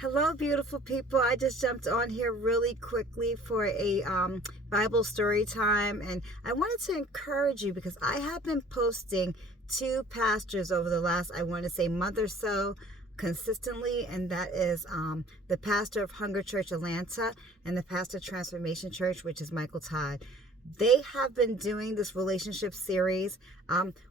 Hello, beautiful people. I just jumped on here really quickly for a Bible story time, and I wanted to encourage you because I have been posting two pastors over the last, I want to say, month or so consistently, and that is the pastor of Hunger Church Atlanta and the pastor of Transformation Church, which is Michael Todd. They have been doing this relationship series.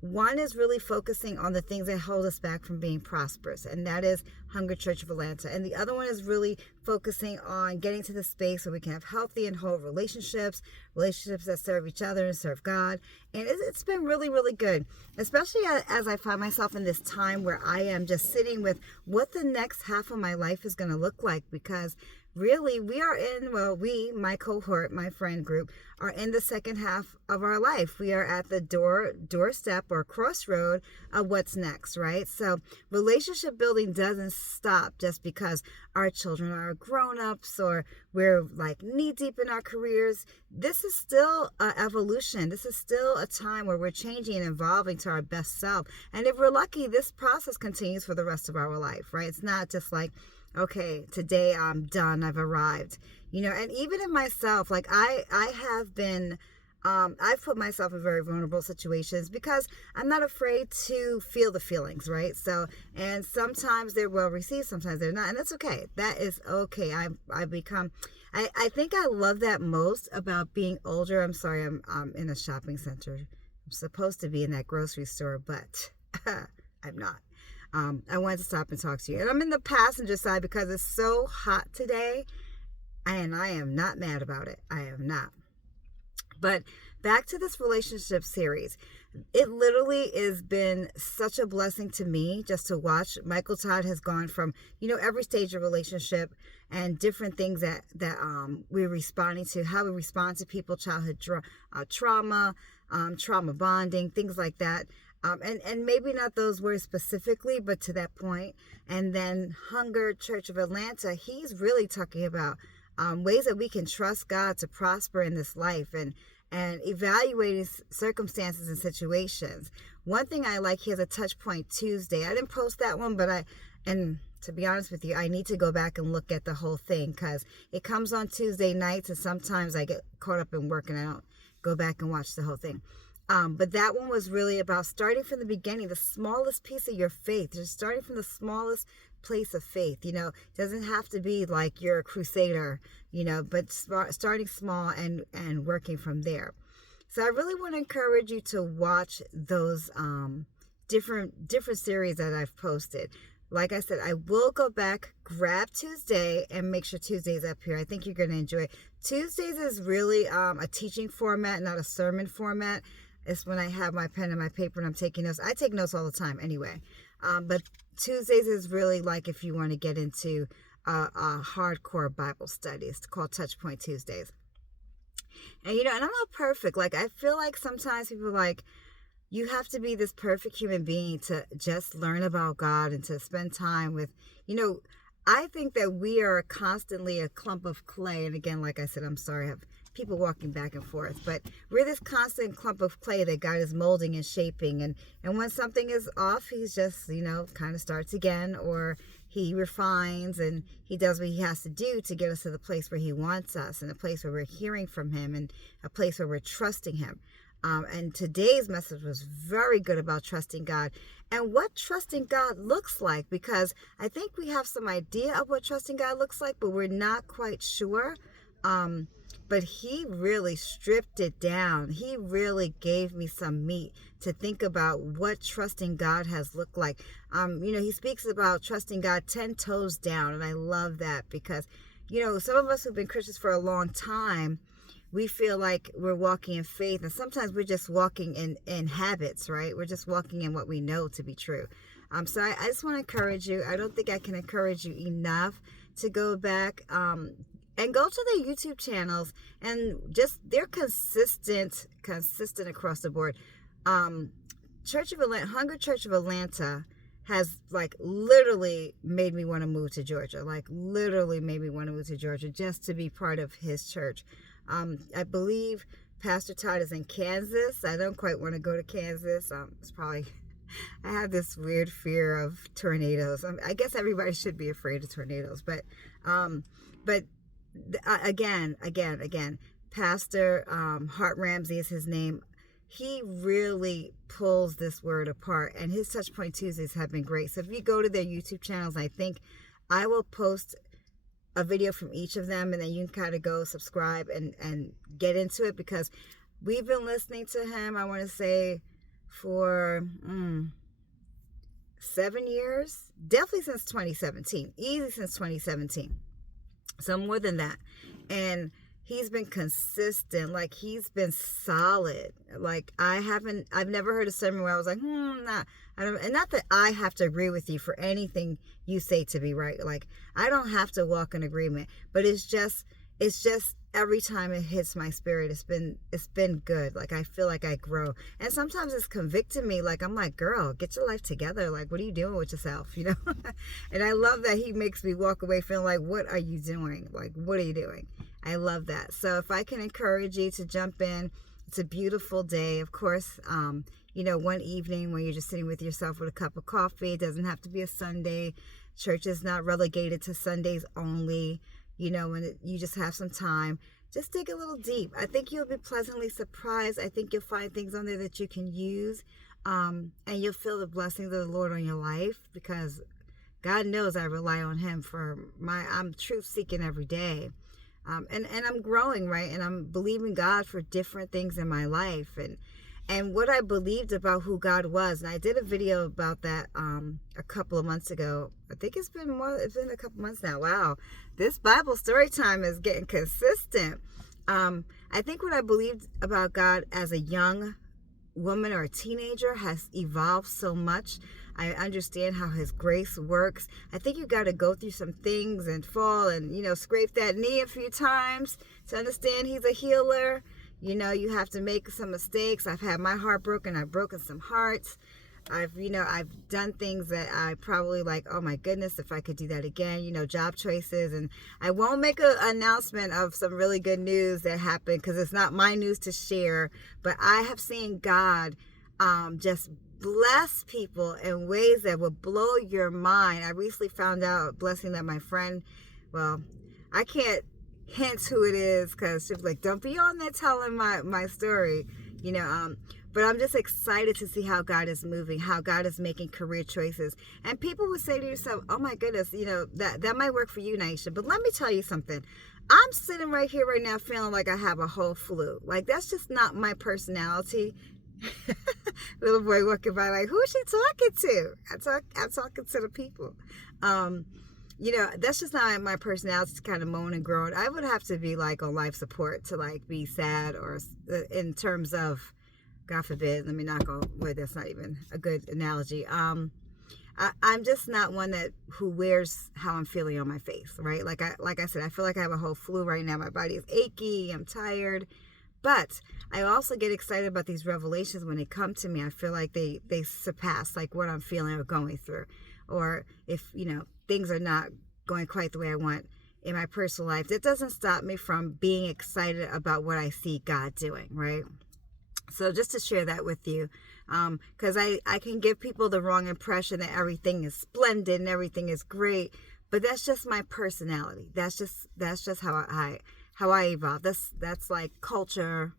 One is really focusing on the things that hold us back from being prosperous, and that is Hunger Church of Atlanta. And the other one is really focusing on getting to the space where we can have healthy and whole relationships, relationships that serve each other and serve God. And it's been really, really good, especially as I find myself in this time where I am just sitting with what the next half of my life is going to look like, because really my cohort, my friend group, are in the second half of our life. We are at the doorstep or crossroad of what's next, right? So relationship building doesn't stop just because our children are grown-ups or we're like knee deep in our careers. This is still an evolution. This is still a time where we're changing and evolving to our best self. And if we're lucky, this process continues for the rest of our life, right? It's not just like, okay, today I'm done, I've arrived. And even in myself, like I have been, I've put myself in very vulnerable situations because I'm not afraid to feel the feelings, right? So, and sometimes they're well received, sometimes they're not, and that's okay. That is okay. I think I love that most about being older. I'm sorry, I'm in a shopping center. I'm supposed to be in that grocery store, but I'm not. I wanted to stop and talk to you. And I'm in the passenger side because it's so hot today, and I am not mad about it. I am not. But back to this relationship series. It literally has been such a blessing to me just to watch. Michael Todd has gone from, every stage of relationship and different things that we're responding to, how we respond to people, childhood trauma, trauma bonding, things like that. And maybe not those words specifically, but to that point. And then Hunger Church of Atlanta, he's really talking about ways that we can trust God to prosper in this life and evaluating circumstances and situations. One thing I like, he has a Touch Point Tuesday. I didn't post that one, and to be honest with you, I need to go back and look at the whole thing because it comes on Tuesday nights, and sometimes I get caught up in work and I don't go back and watch the whole thing. But that one was really about starting from the beginning, the smallest piece of your faith, just starting from the smallest place of faith. It doesn't have to be like you're a crusader, but starting small and working from there. So I really want to encourage you to watch those different series that I've posted. Like I said, I will go back, grab Tuesday, and make sure Tuesday's up here. I think you're going to enjoy it. Tuesdays is really a teaching format, not a sermon format. It's when I have my pen and my paper and I'm taking notes. I take notes all the time anyway. But Tuesdays is really like if you want to get into a hardcore Bible study. It's called Touch Point Tuesdays. And, and I'm not perfect. Like, I feel like sometimes people are like, you have to be this perfect human being to just learn about God and to spend time with, I think that we are constantly a clump of clay. And again, like I said, I'm sorry, I have people walking back and forth, but we're this constant clump of clay that God is molding and shaping. And when something is off, he's just, kind of starts again, or he refines and he does what he has to do to get us to the place where he wants us, and a place where we're hearing from him, and a place where we're trusting him. And today's message was very good about trusting God and what trusting God looks like, because I think we have some idea of what trusting God looks like, but we're not quite sure. But he really stripped it down. He really gave me some meat to think about what trusting God has looked like. He speaks about trusting God 10 toes down. And I love that because, some of us who've been Christians for a long time, we feel like we're walking in faith. And sometimes we're just walking in habits, right? We're just walking in what we know to be true. So I just want to encourage you. I don't think I can encourage you enough to go back, and go to their YouTube channels, and just they're consistent across the board. Church of Atlanta, Hunger Church of Atlanta has like literally made me want to move to Georgia. Like literally made me want to move to Georgia just to be part of his church. I believe Pastor Todd is in Kansas. I don't quite want to go to Kansas. It's probably I have this weird fear of tornadoes. I guess everybody should be afraid of tornadoes, but again, Pastor Hart Ramsey is his name. He really pulls this word apart, and his Touch Point Tuesdays have been great. So if you go to their YouTube channels, I think I will post a video from each of them, and then you can kind of go subscribe and get into it, because we've been listening to him, I want to say, for 7 years, definitely since 2017, easy since 2017. So more than that. And he's been consistent, like he's been solid. Like I've never heard a sermon where I was like, nah. And not that I have to agree with you for anything you say to be right. Like I don't have to walk in agreement, but it's just every time it hits my spirit, it's been good. Like I feel like I grow, and sometimes it's convicting me. Like I'm like, girl, get your life together. Like what are you doing with yourself, you know? And I love that he makes me walk away feeling like, what are you doing? Like what are you doing? I love that. So if I can encourage you to jump in, it's a beautiful day. Of course, one evening when you're just sitting with yourself with a cup of coffee. It doesn't have to be a Sunday. Church is not relegated to Sundays only. When you just have some time, just dig a little deep. I think you'll be pleasantly surprised. I think you'll find things on there that you can use, and you'll feel the blessings of the Lord on your life, because God knows I rely on him I'm truth seeking every day. And I'm growing, right? And I'm believing God for different things in my life, and what I believed about who God was. And I did a video about that a couple of months ago. I think it's been a couple months now. Wow, this Bible story time is getting consistent. I think what I believed about God as a young woman or a teenager has evolved so much. I understand how his grace works. I think you got to go through some things and fall and, scrape that knee a few times to understand he's a healer. You have to make some mistakes. I've had my heart broken. I've broken some hearts. I've done things that I probably like, oh my goodness, if I could do that again, job choices. And I won't make an announcement of some really good news that happened, because it's not my news to share, but I have seen God just bless people in ways that will blow your mind. I recently found out a blessing that my friend, well, I can't hint who it is, because she was like, don't be on there telling my story, but I'm just excited to see how God is moving, how God is making career choices. And people would say to yourself, oh my goodness, that might work for you, Naisha. But let me tell you something. I'm sitting right here right now feeling like I have a whole flu. Like that's just not my personality. Little boy walking by like, who is she talking to? I'm talking to the people. That's just not my personality to kind of moan and groan. I would have to be like on life support to like be sad, or in terms of, God forbid, let me not go where that's not even a good analogy. I'm just not one who wears how I'm feeling on my face, right? Like I said, I feel like I have a whole flu right now. My body is achy. I'm tired. But I also get excited about these revelations when they come to me. I feel like they surpass like what I'm feeling or going through. Or if, things are not going quite the way I want in my personal life, that doesn't stop me from being excited about what I see God doing, right? So just to share that with you, because I can give people the wrong impression that everything is splendid and everything is great, but that's just my personality. That's just how I evolve. That's like culture.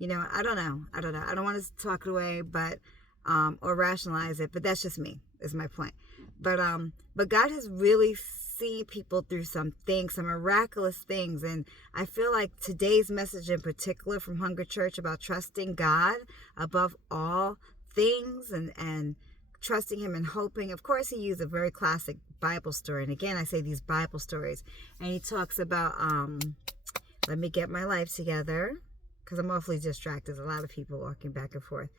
I don't know. I don't want to talk it away, but or rationalize it, but that's just me, is my point. But God has really seen people through some things, some miraculous things. And I feel like today's message in particular from Hunger Church about trusting God above all things and trusting him and hoping. Of course, he used a very classic Bible story. And again, I say these Bible stories. And he talks about, let me get my life together, because I'm awfully distracted. There's a lot of people walking back and forth.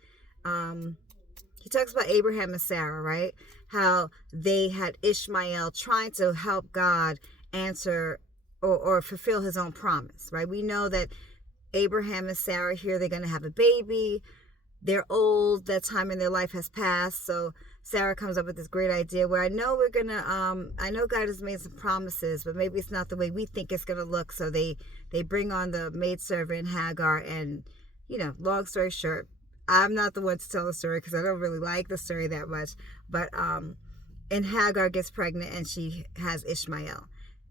He talks about Abraham and Sarah, right? How they had Ishmael trying to help God answer or fulfill his own promise, right? We know that Abraham and Sarah here, they're going to have a baby. They're old. That time in their life has passed. So Sarah comes up with this great idea where I know I know God has made some promises, but maybe it's not the way we think it's going to look. So they bring on the maidservant Hagar, and, long story short, I'm not the one to tell the story because I don't really like the story that much. But and Hagar gets pregnant and she has Ishmael,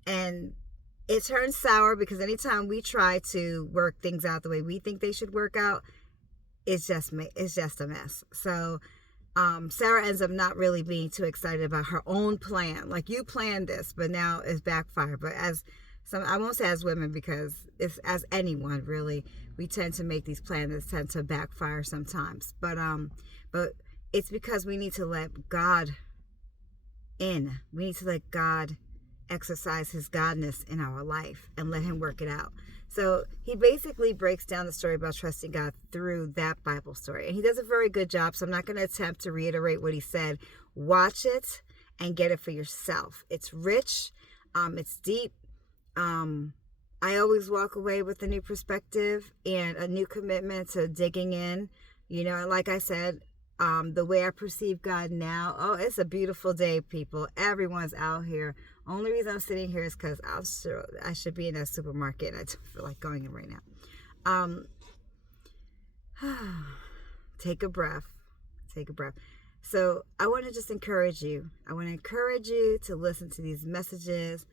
and it turns sour because anytime we try to work things out the way we think they should work out, it's just a mess. So Sarah ends up not really being too excited about her own plan. Like, you planned this, but now it's backfired. But as some, I won't say as women, because it's as anyone really, we tend to make these plans that tend to backfire sometimes. But it's because we need to let God in. We need to let God exercise his godness in our life and let him work it out. So he basically breaks down the story about trusting God through that Bible story. And he does a very good job, so I'm not going to attempt to reiterate what he said. Watch it and get it for yourself. It's rich. It's deep. I always walk away with a new perspective and a new commitment to digging in. You know, and like I said, the way I perceive God now, oh, it's a beautiful day, people. Everyone's out here. Only reason I'm sitting here is because I should be in that supermarket, and I don't feel like going in right now. Take a breath. Take a breath. So I want to just encourage you. I want to encourage you to listen to these messages.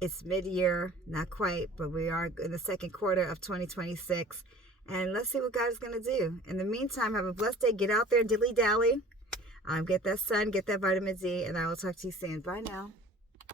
It's mid-year, not quite, but we are in the second quarter of 2026. And let's see what God is going to do. In the meantime, have a blessed day. Get out there and dilly-dally. Get that sun, get that vitamin D, and I will talk to you soon. Bye now.